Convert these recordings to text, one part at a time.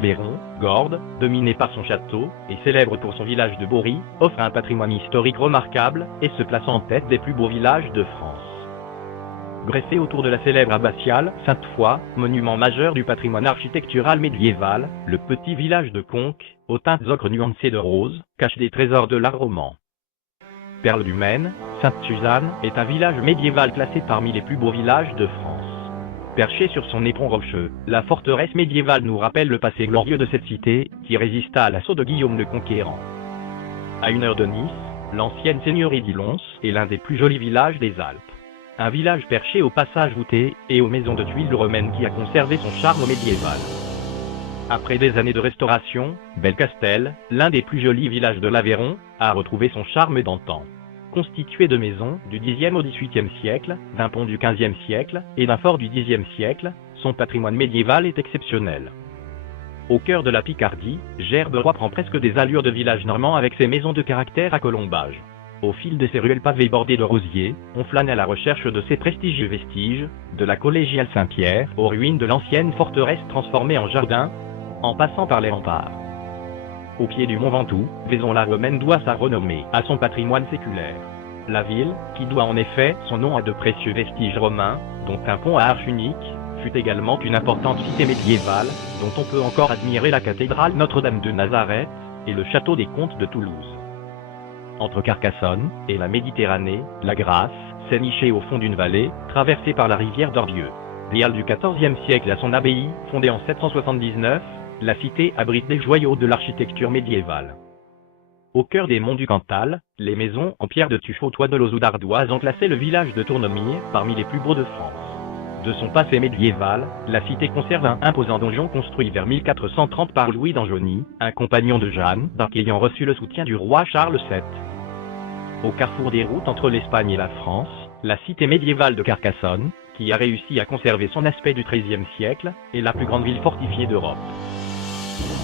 Luberon, Gordes, dominé par son château, et célèbre pour son village de Bory, offre un patrimoine historique remarquable, et se place en tête des plus beaux villages de France. Greffé autour de la célèbre abbatiale Sainte-Foy, monument majeur du patrimoine architectural médiéval, le petit village de Conques, aux teintes ocre nuancées de rose, cache des trésors de l'art roman. Perle du Maine, Sainte-Suzanne est un village médiéval classé parmi les plus beaux villages de France. Perché sur son éperon rocheux, la forteresse médiévale nous rappelle le passé glorieux de cette cité, qui résista à l'assaut de Guillaume le Conquérant. À 1 heure de Nice, l'ancienne seigneurie d'Ilons est l'un des plus jolis villages des Alpes. Un village perché au passage voûté et aux maisons de tuiles romaines qui a conservé son charme médiéval. Après des années de restauration, Belcastel, l'un des plus jolis villages de l'Aveyron, a retrouvé son charme d'antan. Constitué de maisons du Xe au XVIIIe siècle, d'un pont du XVe siècle et d'un fort du Xe siècle, son patrimoine médiéval est exceptionnel. Au cœur de la Picardie, Gerberoy prend presque des allures de village normand avec ses maisons de caractère à colombage. Au fil de ces ruelles pavées bordées de rosiers, on flâne à la recherche de ces prestigieux vestiges, de la collégiale Saint-Pierre aux ruines de l'ancienne forteresse transformée en jardin, en passant par les remparts. Au pied du Mont Ventoux, Vaison-la-Romaine doit sa renommée à son patrimoine séculaire. La ville, qui doit en effet son nom à de précieux vestiges romains, dont un pont à arche unique, fut également une importante cité médiévale, dont on peut encore admirer la cathédrale Notre-Dame de Nazareth et le château des Comtes de Toulouse. Entre Carcassonne et la Méditerranée, la Grasse s'est nichée au fond d'une vallée, traversée par la rivière d'Orbieu. Rial du XIVe siècle à son abbaye, fondée en 779, la cité abrite des joyaux de l'architecture médiévale. Au cœur des monts du Cantal, les maisons en pierre de tuf aux toits de lauze ou d'ardoise ont classé le village de Tournemire parmi les plus beaux de France. De son passé médiéval, la cité conserve un imposant donjon construit vers 1430 par Louis d'Anjony, un compagnon de Jeanne d'Arc ayant reçu le soutien du roi Charles VII. Au carrefour des routes entre l'Espagne et la France, la cité médiévale de Carcassonne, qui a réussi à conserver son aspect du XIIIe siècle, est la plus grande ville fortifiée d'Europe.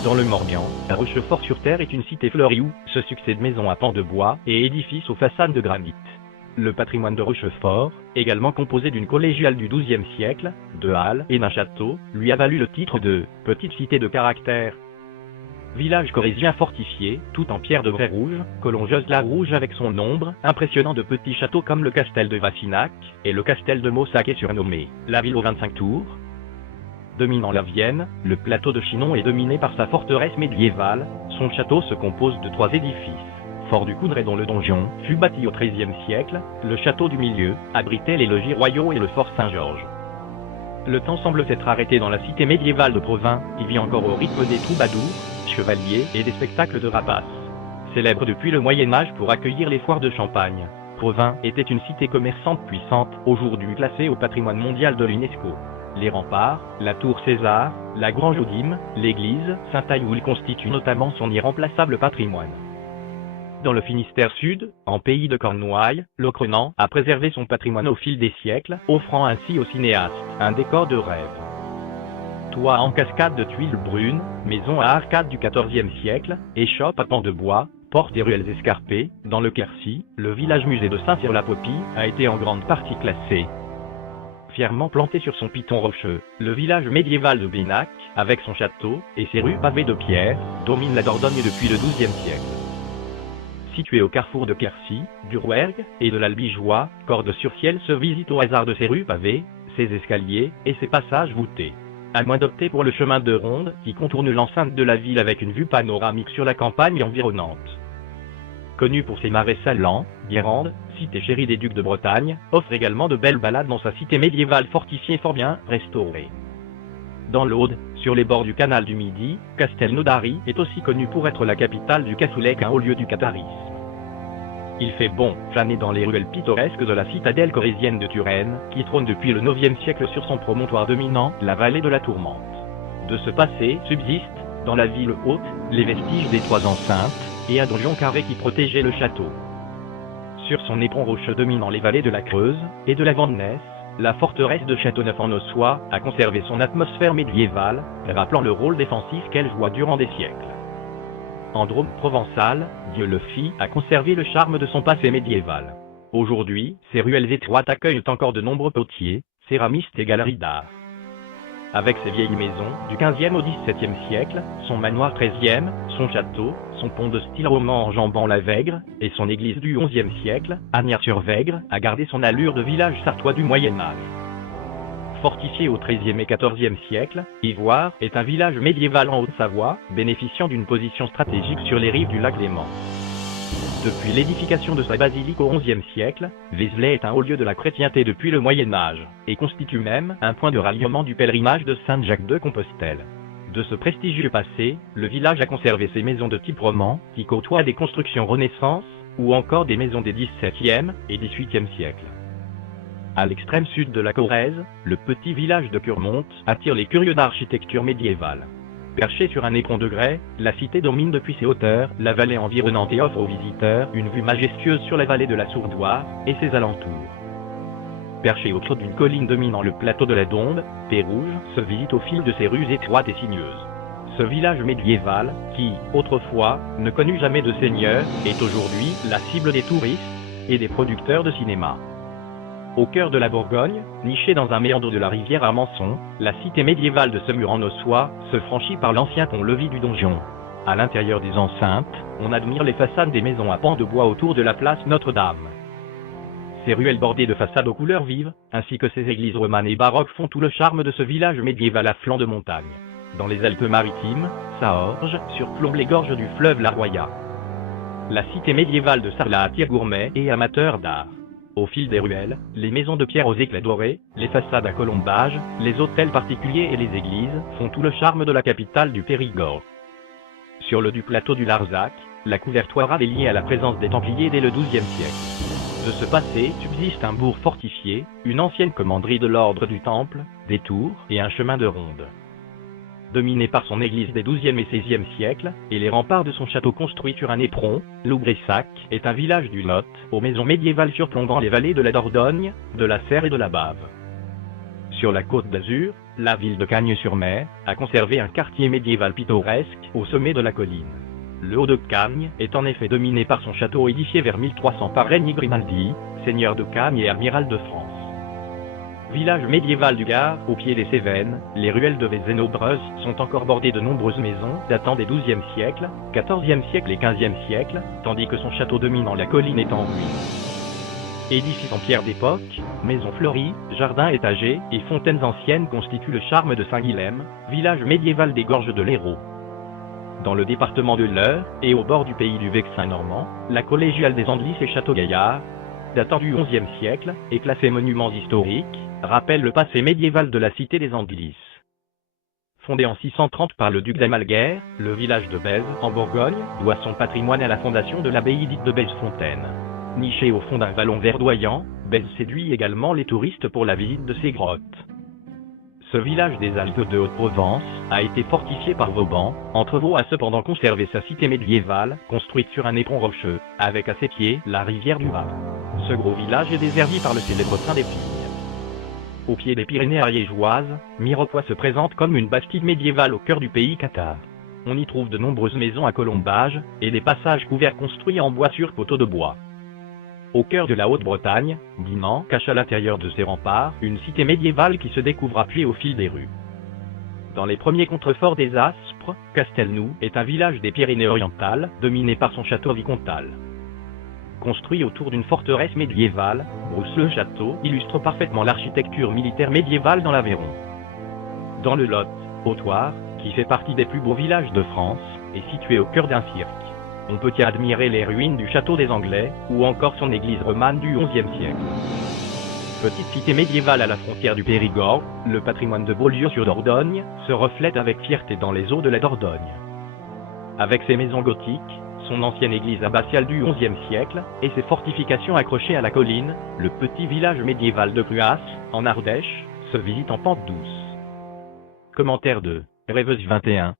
Dans le Morbihan, Rochefort-sur-Terre est une cité fleurie où se succèdent maisons à pans de bois et édifices aux façades de granit. Le patrimoine de Rochefort, également composé d'une collégiale du XIIe siècle, de halles et d'un château, lui a valu le titre de « petite cité de caractère ». Village corésien fortifié, tout en pierre de grès rouge, que l'on jase la rouge avec son nombre impressionnant de petits châteaux comme le Castel de Vassinac et le Castel de Maussac est surnommé la ville aux 25 tours. Dominant la Vienne, le plateau de Chinon est dominé par sa forteresse médiévale, son château se compose de 3 édifices. Fort du Coudray dont le donjon fut bâti au XIIIe siècle, le château du milieu abritait les logis royaux et le fort Saint-Georges. Le temps semble s'être arrêté dans la cité médiévale de Provins, qui vit encore au rythme des troubadours, chevaliers et des spectacles de rapaces. Célèbre depuis le Moyen-Âge pour accueillir les foires de Champagne, Provins était une cité commerçante puissante, aujourd'hui classée au patrimoine mondial de l'UNESCO. Les remparts, la tour César, la grange Odime, l'église Saint-Ayoul constituent notamment son irremplaçable patrimoine. Dans le Finistère Sud, en pays de Cornouailles, Locronan a préservé son patrimoine au fil des siècles, offrant ainsi aux cinéastes un décor de rêve. Toit en cascade de tuiles brunes, maison à arcades du XIVe siècle, échoppe à pans de bois, porte et ruelles escarpées, dans le Quercy, le village musée de Saint-Cyr-la-Popie a été en grande partie classé. Fièrement planté sur son piton rocheux, le village médiéval de Bénac, avec son château et ses rues pavées de pierre, domine la Dordogne depuis le XIIe siècle. Situé au carrefour de Quercy, du Rouergue et de l'Albigeois, Cordes-sur-Ciel se visite au hasard de ses rues pavées, ses escaliers et ses passages voûtés. À moins d'opter pour le chemin de ronde qui contourne l'enceinte de la ville avec une vue panoramique sur la campagne environnante. Connu pour ses marais salants, Guérande, cité chérie des ducs de Bretagne, offre également de belles balades dans sa cité médiévale fortifiée fort bien restaurée. Dans l'Aude, sur les bords du canal du Midi, Castelnaudary est aussi connu pour être la capitale du cassoulet, un haut lieu du catharisme. Il fait bon flâner dans les ruelles pittoresques de la citadelle corésienne de Turenne, qui trône depuis le IXe siècle sur son promontoire dominant la vallée de la Tourmente. De ce passé subsistent, dans la ville haute, les vestiges des 3 enceintes, et un donjon carré qui protégeait le château. Sur son éperon rocheux dominant les vallées de la Creuse et de la Vandenesse, la forteresse de Châteauneuf-en-Ossois a conservé son atmosphère médiévale, rappelant le rôle défensif qu'elle joua durant des siècles. En Drôme provençal, Dieulefit a conservé le charme de son passé médiéval. Aujourd'hui, ses ruelles étroites accueillent encore de nombreux potiers, céramistes et galeries d'art. avec ses vieilles maisons du 15e au 17e siècle, son manoir 13e, son château, son pont de style roman enjambant la Vègre, et son église du 11e siècle, Agnières-sur-Vègre, a gardé son allure de village sartois du Moyen-Âge. Fortifié au XIIIe et XIVe siècle, Ivoire est un village médiéval en Haute-Savoie, bénéficiant d'une position stratégique sur les rives du lac Léman. Depuis l'édification de sa basilique au XIe siècle, Vézelay est un haut lieu de la chrétienté depuis le Moyen-Âge, et constitue même un point de ralliement du pèlerinage de Saint-Jacques de Compostelle. De ce prestigieux passé, le village a conservé ses maisons de type roman, qui côtoient des constructions Renaissance, ou encore des maisons des XVIIe et XVIIIe siècles. À l'extrême sud de la Corrèze, le petit village de Curmonte attire les curieux d'architecture médiévale. Perché sur un éperon de grès, la cité domine depuis ses hauteurs la vallée environnante et offre aux visiteurs une vue majestueuse sur la vallée de la Sourdoire et ses alentours. Perché au creux d'une colline dominant le plateau de la Dombe, Pérouge se visite au fil de ses rues étroites et sinueuses. Ce village médiéval, qui, autrefois, ne connut jamais de seigneur, est aujourd'hui la cible des touristes et des producteurs de cinéma. Au cœur de la Bourgogne, nichée dans un méandre de la rivière Armançon, la cité médiévale de Semur-en-Ossois se franchit par l'ancien pont-levis du donjon. À l'intérieur des enceintes, on admire les façades des maisons à pans de bois autour de la place Notre-Dame. Ces ruelles bordées de façades aux couleurs vives, ainsi que ces églises romanes et baroques font tout le charme de ce village médiéval à flanc de montagne. Dans les Alpes-Maritimes, sa orge surplombe les gorges du fleuve la Roya. La cité médiévale de Sarlat attire gourmets et amateurs d'art. Au fil des ruelles, les maisons de pierre aux éclats dorés, les façades à colombages, les hôtels particuliers et les églises font tout le charme de la capitale du Périgord. Sur le du plateau du Larzac, la couvertoire est liée à la présence des Templiers dès le XIIe siècle. De ce passé subsiste un bourg fortifié, une ancienne commanderie de l'ordre du Temple, des tours et un chemin de ronde. Dominé par son église des XIIe et XVIe siècles, et les remparts de son château construit sur un éperon, Loubressac est un village du Lot, aux maisons médiévales surplombant les vallées de la Dordogne, de la Serre et de la Bave. Sur la Côte d'Azur, la ville de Cagnes-sur-Mer a conservé un quartier médiéval pittoresque au sommet de la colline. Le Haut de Cagnes est en effet dominé par son château édifié vers 1300 par Régnier Grimaldi, seigneur de Cagnes et amiral de France. Village médiéval du Gard, au pied des Cévennes, les ruelles de Vézénobreuse sont encore bordées de nombreuses maisons datant des XIIe siècle, XIVe siècle et XVe siècle, tandis que son château dominant la colline est en ruine. Édifices en pierre d'époque, maisons fleuries, jardins étagés et fontaines anciennes constituent le charme de Saint-Guilhem, village médiéval des gorges de l'Hérault. Dans le département de l'Eure, et au bord du pays du Vexin normand, la collégiale des Andelys et Château-Gaillard, datant du XIe siècle, et classée monument historique, rappelle le passé médiéval de la cité des Andelys. Fondé en 630 par le duc d'Amalguer, le village de Bèze, en Bourgogne, doit son patrimoine à la fondation de l'abbaye dite de Bèze-Fontaine. Niché au fond d'un vallon verdoyant, Bèze séduit également les touristes pour la visite de ses grottes. Ce village des Alpes de Haute-Provence a été fortifié par Vauban. Entrevaux a cependant conservé sa cité médiévale, construite sur un éperon rocheux, avec à ses pieds la rivière du Var. Ce gros village est desservi par le célèbre train des Filles. Au pied des Pyrénées ariégeoises, Mirepoix se présente comme une bastide médiévale au cœur du pays cathare. On y trouve de nombreuses maisons à colombages et des passages couverts construits en bois sur poteaux de bois. Au cœur de la Haute-Bretagne, Dinan cache à l'intérieur de ses remparts une cité médiévale qui se découvre appuyée au fil des rues. Dans les premiers contreforts des Aspres, Castelnou est un village des Pyrénées-Orientales, dominé par son château vicomtal. Construit autour d'une forteresse médiévale, Brousse-le-Château illustre parfaitement l'architecture militaire médiévale dans l'Aveyron. Dans le Lot, Hautoire, qui fait partie des plus beaux villages de France, est situé au cœur d'un cirque. On peut y admirer les ruines du château des Anglais, ou encore son église romane du XIe siècle. Petite cité médiévale à la frontière du Périgord, le patrimoine de Beaulieu-sur-Dordogne se reflète avec fierté dans les eaux de la Dordogne. Avec ses maisons gothiques, son ancienne église abbatiale du XIe siècle, et ses fortifications accrochées à la colline, le petit village médiéval de Cruas, en Ardèche, se visite en pente douce. Commentaire de Rêveuse 21.